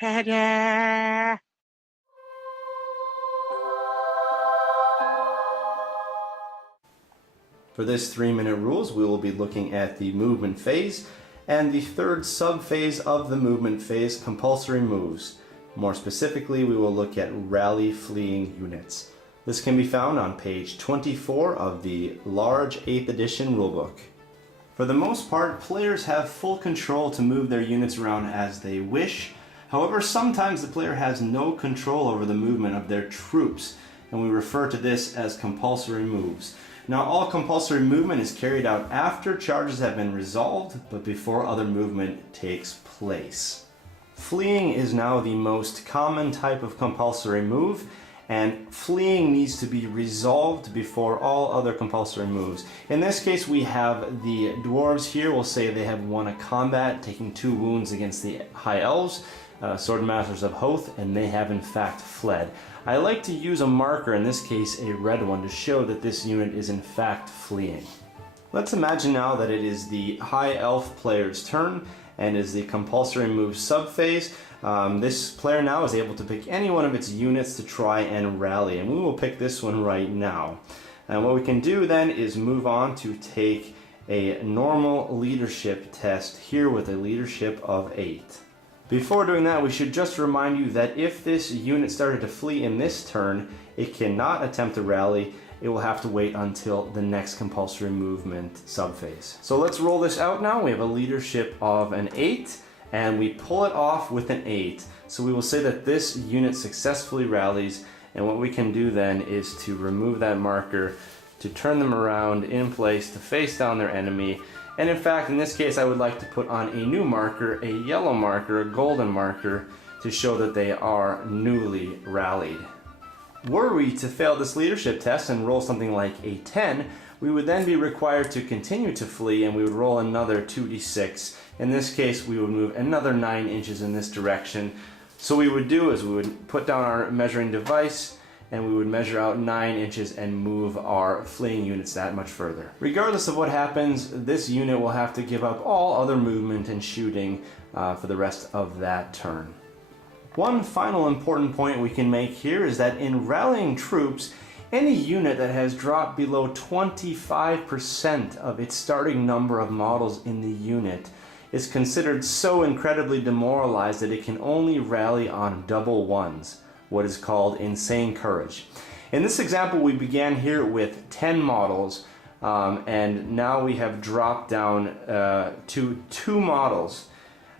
Cheide. For this 3-minute rules, we will be looking at the movement phase and the third sub-phase of the movement phase, compulsory moves. More specifically, we will look at rally fleeing units. This can be found on page 24 of the large 8th edition rulebook. For the most part, players have full control to move their units around as they wish. However, sometimes the player has no control over the movement of their troops, and we refer to this as compulsory moves. Now, all compulsory movement is carried out after charges have been resolved, but before other movement takes place. Fleeing is now the most common type of compulsory move, and fleeing needs to be resolved before all other compulsory moves. In this case, we have the dwarves here. We'll say they have won a combat, taking 2 wounds against the high elves, sword masters of Hoth, and they have in fact fled. I like to use a marker, in this case a red one, to show that this unit is in fact fleeing. Let's imagine now that it is the high elf player's turn and is the compulsory move sub-phase. This player now is able to pick any one of its units to try and rally, and we will pick this one right now. And what we can do then is move on to take a normal leadership test here with a leadership of 8. Before doing that, we should just remind you that if this unit started to flee in this turn, it cannot attempt to rally. It will have to wait until the next compulsory movement subphase. So let's roll this out now. We have a leadership of an 8, and we pull it off with an 8. So we will say that this unit successfully rallies, and what we can do then is to remove that marker, to turn them around in place to face down their enemy. And in fact, in this case, I would like to put on a new marker, a yellow marker, a golden marker, to show that they are newly rallied. Were we to fail this leadership test and roll something like a 10, we would then be required to continue to flee, and we would roll another 2d6. In this case, we would move another 9 inches in this direction. So what we would do is we would put down our measuring device, and we would measure out 9 inches and move our fleeing units that much further. Regardless of what happens, this unit will have to give up all other movement and shooting for the rest of that turn. One final important point we can make here is that in rallying troops, any unit that has dropped below 25% of its starting number of models in the unit is considered so incredibly demoralized that it can only rally on double ones, what is called insane courage. In this example, we began here with 10 models, and now we have dropped down to 2 models.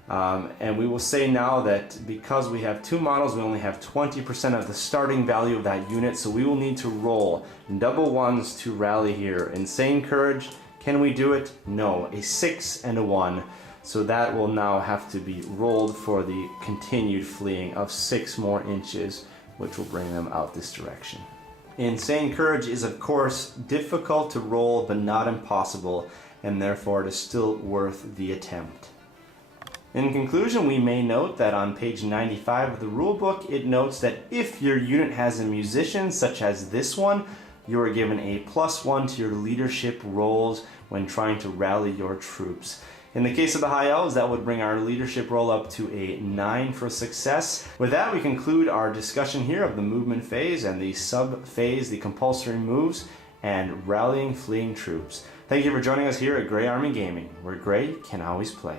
And we will say now that because we have 2 models, we only have 20% of the starting value of that unit, so we will need to roll double ones to rally here. Insane courage, can we do it? No, a 6 and a 1. So that will now have to be rolled for the continued fleeing of 6 more inches, which will bring them out this direction. Insane courage is of course difficult to roll, but not impossible, and therefore it is still worth the attempt. In conclusion, we may note that on page 95 of the rulebook, it notes that if your unit has a musician, such as this one, you are given a +1 to your leadership rolls when trying to rally your troops. In the case of the high elves, that would bring our leadership roll up to a 9 for success. With that, we conclude our discussion here of the movement phase and the sub-phase, the compulsory moves, and rallying fleeing troops. Thank you for joining us here at Grey Army Gaming, where Grey can always play.